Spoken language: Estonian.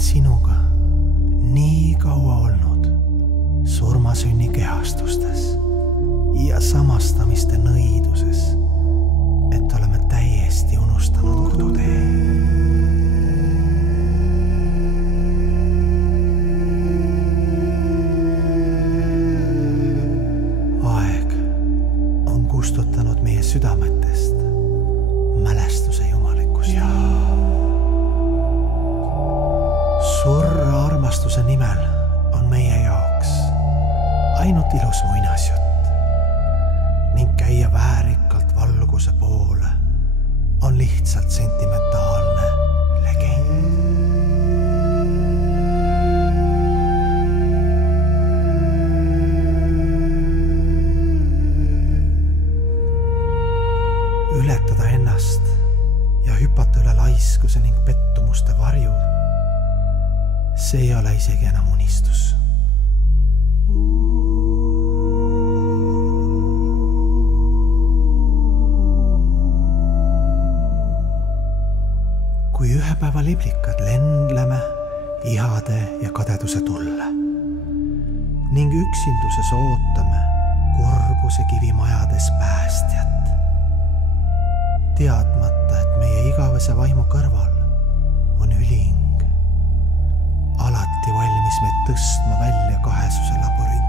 sinuga nii kaua olnud surmasünni kehastustes ja samastamiste nõiduses, et oleme täiesti unustanud kodutee. Aeg on kustutanud meie südametest mälestuse jumalikkust. Surra armastuse nimel on meie jaoks ainult ilus muinasjutt ning käia väärikalt valguse poole on lihtsalt sentimentaalne legend. Ületada ennast ja hüpata üle laiskuse ning pettumuste varjud, see ei ole isegi enam unistus. Kui ühe päeva liblikad lendleme ihade ja kadeduse tulle ning üksinduses ootame kurbuse kivimajades päästjat, teadmata, et meie igavese vaimu kõrval on üling, alati valmis meid tõstma välja kahesuse labori